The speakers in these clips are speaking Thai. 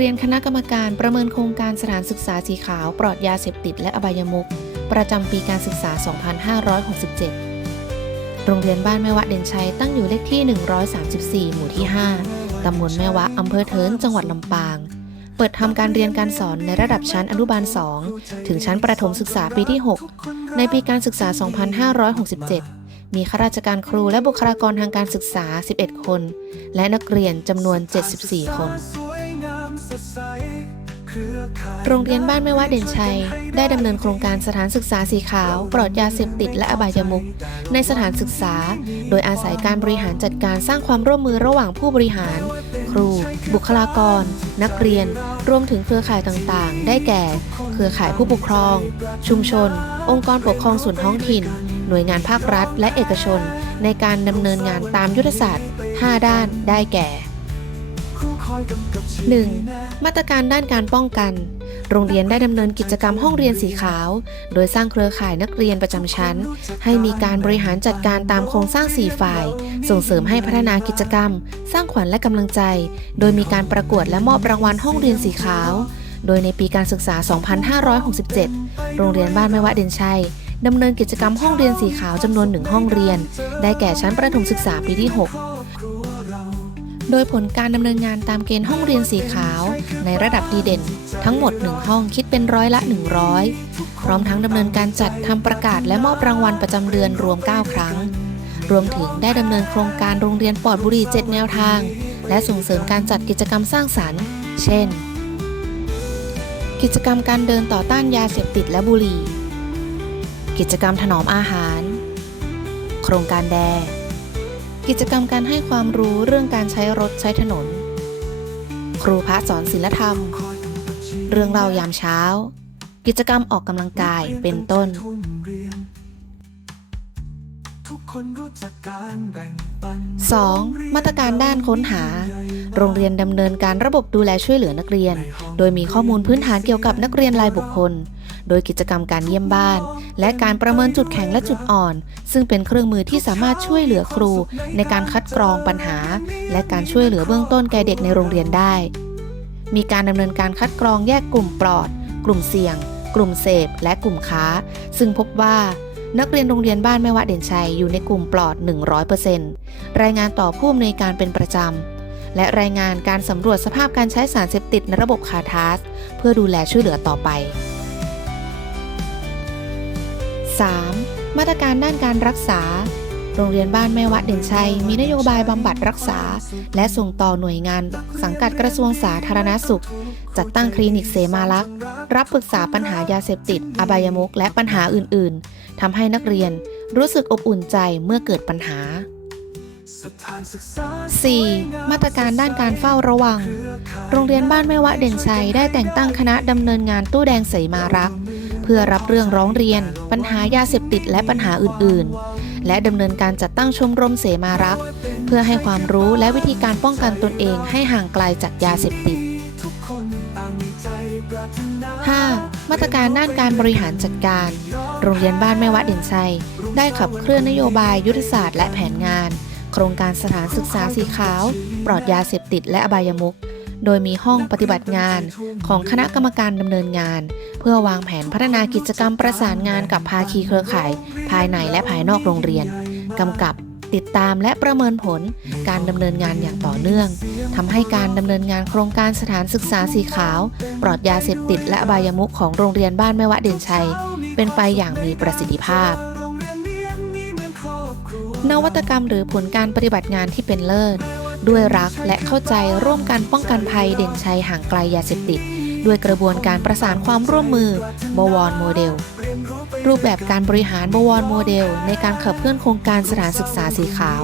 เรียนคณะกรรมการประเมินโครงการสถานศึกษาสีขาวปลอดยาเสพติดและอบายมุขประจำปีการศึกษา 2567 โรงเรียนบ้านแม่วะเด่นชัยตั้งอยู่เลขที่ 134 หมู่ที่ 5 ตำบลแม่วะอำเภอเทินจังหวัดลำปาง เปิดทำการเรียนการสอนในระดับชั้นอนุบาล 2 ถึงชั้นประถมศึกษาปีที่ 6 ในปีการศึกษา 2567มีข้าราชการครูและบุคลากรทางการศึกษา 11 คน และนักเรียนจำนวน 74 คน โรงเรียนบ้านแม่วะเด่นชัย ได้ดำเนินโครงการสถานศึกษาสีขาว ปลอดยาเสพติดและอบายมุขในสถานศึกษา โดยอาศัยการบริหารจัดการสร้างความร่วมมือระหว่างผู้บริหาร ครู บุคลากร นักเรียน รวมถึงเครือข่ายต่างๆ ได้แก่ เครือข่ายผู้ปกครอง ชุมชน องค์กรปกครองส่วนท้องถิ่น หน่วยงานภาครัฐ และเอกชน ในการดำเนินงานตามยุทธศาสตร์ 5 ด้านได้แก่ 1. มาตรการด้านการป้องกัน โรงเรียนได้ดำเนินกิจกรรมห้องเรียนสีขาว โดยสร้างเครือข่ายนักเรียนประจำชั้น ให้มีการบริหารจัดการตามโครงสร้าง4ฝ่าย ส่งเสริมให้พัฒนากิจกรรม สร้างขวัญและกำลังใจ โดยมีการประกวดและมอบรางวัลห้องเรียนสีขาว โดยในปีการศึกษา 2567 โรงเรียนบ้านแม่วะเด่นชัยดำเนินกิจกรรมห้องเรียนสีขาวจำนวนหนึ่งห้องเรียน ได้แก่ชั้นประถมศึกษาปีที่ 6 โดยผลการดำเนินงานตามเกณฑ์ห้องเรียนสีขาว ในระดับดีเด่น ทั้งหมด 1 ห้องคิดเป็นร้อยละ 100 พร้อมทั้งดำเนินการจัดทำประกาศและมอบรางวัลประจำเดือนรวม 9 ครั้ง รวมถึงได้ดำเนินโครงการโรงเรียนปลอดบุหรี่ 7 แนวทาง และส่งเสริมการจัดกิจกรรมสร้างสรรค์ เช่น กิจกรรมการเดินต่อต้านยาเสพติดและบุหรี่ กิจกรรมถนอมอาหาร โครงการแด กิจกรรมการให้ความรู้เรื่องการใช้รถใช้ถนน ครูพระสอนศิลธรรม เรื่องเล่ายามเช้า กิจกรรมออกกำลังกายเป็นต้น 2. มาตรการด้านค้นหา โรงเรียนดำเนินการระบบดูแลช่วยเหลือนักเรียน โดยมีข้อมูลพื้นฐานเกี่ยวกับนักเรียนรายบุคคล โดยกิจกรรมการเยี่ยมบ้าน และการประเมินจุดแข็งและจุดอ่อน ซึ่งเป็นเครื่องมือที่สามารถช่วยเหลือครู ในการคัดกรองปัญหา และการช่วยเหลือเบื้องต้นแก่เด็กในโรงเรียนได้ มีการดำเนินการคัดกรองแยกกลุ่มปลอด กลุ่มเสี่ยง กลุ่มเสพ และกลุ่มค้า ซึ่งพบว่านักเรียนโรงเรียนบ้านแม่วะเด่นชัยอยู่ในกลุ่มปลอด 100%รายงานต่อผู้อำนวยการเป็นประจำ และรายงานการสำรวจสภาพการใช้สารเสพติดในระบบคาทาส เพื่อดูแลช่วยเหลือต่อไป 3. มาตรการด้านการรักษา โรงเรียนบ้านแม่วะเด่นชัย มีนโยบายบำบัดรักษา และส่งต่อหน่วยงาน สังกัดกระทรวงสาธารณสุข จัดตั้งคลินิกเสมาลักษ์รับปรึกษาปัญหายาเสพติด อบายมุขและปัญหาอื่น ๆทำให้นักเรียนรู้สึกอบอุ่นใจเมื่อเกิดปัญหา 4. มาตรการด้านการเฝ้าระวัง โรงเรียนบ้านแม่วะเด่นชัยได้แต่งตั้งคณะดำเนินงานตู้แดงเสมารักเพื่อรับเรื่องร้องเรียน ปัญหายาเสพติดและปัญหาอื่นๆ และดำเนินการจัดตั้งชมรมเสมารัก เพื่อให้ความรู้และวิธีการป้องกันตนเองให้ห่างไกลจากยาเสพติด 5. มาตรการด้านการบริหารจัดการ โรงเรียนบ้านแม่วะเด่นชัย ได้ขับเคลื่อนนโยบายยุทธศาสตร์และแผนงาน โครงการสถานศึกษาสีขาว ปลอดยาเสพติดและอบายมุข โดยมีห้องปฏิบัติงานของคณะกรรมการดำเนินงาน เพื่อวางแผนพัฒนากิจกรรมประสานงานกับภาคีเครือข่าย ภายในและภายนอกโรงเรียนกำกับติดตามและประเมินผลการดำเนินงานอย่างต่อเนื่องทำให้การดำเนินงานโครงการสถานศึกษาสีขาว ปลอดยาเสพติดและอบายมุขของโรงเรียนบ้านแม่วะเด่นชัย เป็นไปอย่างมีประสิทธิภาพ นวัตกรรมหรือผลการปฏิบัติงานที่เป็นเลิศ ด้วยรักและเข้าใจร่วมกันป้องกันภัยเด่นชัยห่างไกลยาเสพติด ด้วยกระบวนการประสานความร่วมมือ บวรโมเดล รูปแบบการบริหารบวรโมเดล ในการขับเคลื่อนโครงการสถานศึกษาสีขาว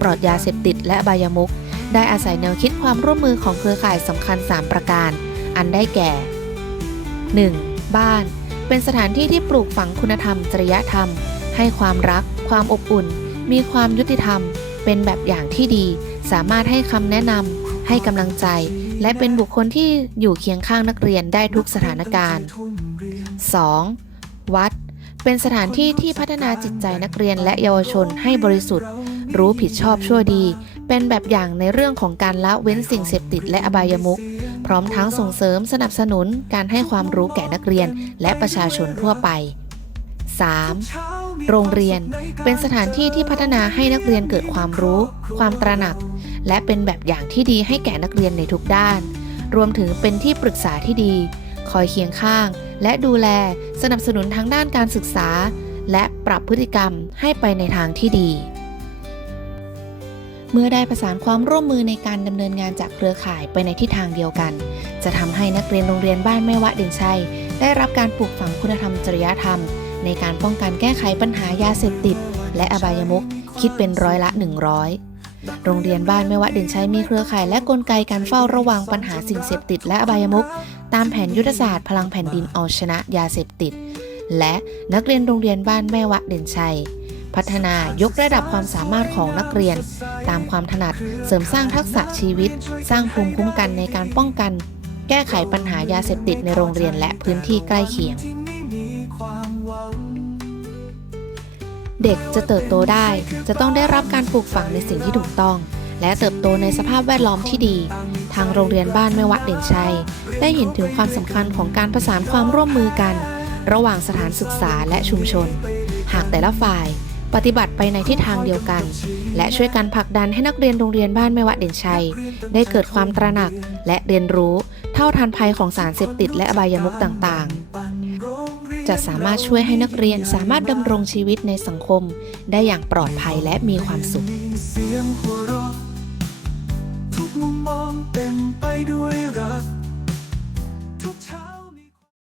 ปลอดยาเสพติดและบายมุขได้อาศัยแนวคิดความร่วมมือของเครือข่ายสำคัญ 3 ประการ อันได้แก่ 1. บ้าน เป็นสถานที่ที่ปลูกฝังคุณธรรม จริยธรรม ให้ความรัก ความอบอุ่น มีความยุติธรรม เป็นแบบอย่างที่ดี สามารถให้คำแนะนำให้กำลังใจ และเป็นบุคคลที่อยู่เคียงข้างนักเรียนได้ทุกสถานการณ์ 2. วัด เป็นสถานที่ที่พัฒนาจิตใจนักเรียนและเยาวชนให้บริสุทธิ์ รู้ผิดชอบชั่วดี เป็นแบบอย่างในเรื่องของการละเว้นสิ่งเสพติดและอบายมุขพร้อมทั้งส่งเสริมสนับสนุนการให้ความรู้แก่นักเรียนและประชาชนทั่วไป 3. โรงเรียนเป็นสถานที่ที่พัฒนาให้นักเรียนเกิดความรู้ ความตระหนัก และเป็นแบบอย่างที่ดีให้แก่นักเรียนในทุกด้าน รวมถึงเป็นที่ปรึกษาที่ดี คอยเคียงข้าง และดูแลสนับสนุนทางด้านการศึกษา และปรับพฤติกรรมให้ไปในทางที่ดี เมื่อได้ประสานความร่วมมือในการดำเนินงานจากเครือข่ายไปในทิศทางเดียวกัน จะทำให้นักเรียนโรงเรียนบ้านแม่วะเด่นชัย ได้รับการปลูกฝังคุณธรรมจริยธรรม ในการป้องกันแก้ไขปัญหายาเสพติด และอบายมุขคิดเป็นร้อยละ 100 โรงเรียนบ้านแม่วะเด่นชัยมีเครือข่ายและกลไกการเฝ้าระวังปัญหาสิ่งเสพติดและอบายมุขตามแผนยุทธศาสตร์พลังแผ่นดินเอาชนะยาเสพติด และนักเรียนโรงเรียนบ้านแม่วะเด่นชัย พัฒนายกระดับความสามารถของนักเรียน ตามความถนัดเสริมสร้างทักษะชีวิต สร้างภูมิคุ้มกันในการป้องกัน แก้ไขปัญหายาเสพติดในโรงเรียนและพื้นที่ใกล้เคียง เด็กจะเติบโตได้ จะต้องได้รับการปลูกฝังในสิ่งที่ถูกต้อง และเติบโตในสภาพแวดล้อมที่ดี ทางโรงเรียนบ้านแม่วัดเด่นชัย ได้เห็นถึงความสำคัญของการประสานความร่วมมือกัน ระหว่างสถานศึกษาและชุมชน หากแต่ละฝ่ายปฏิบัติไปในทิศทางเดียวกัน และช่วยกันผลักดันให้นักเรียนโรงเรียนบ้านแม่วัดเด่นชัย ได้เกิดความตระหนักและเรียนรู้ เท่าทันภัยของสารเสพติดและอบายมุขต่างๆ จะสามารถช่วยให้นักเรียนสามารถดำรงชีวิตในสังคม ได้อย่างปลอดภัยและมีความสุข ทุกมุมมองเต็มไปด้วยรัก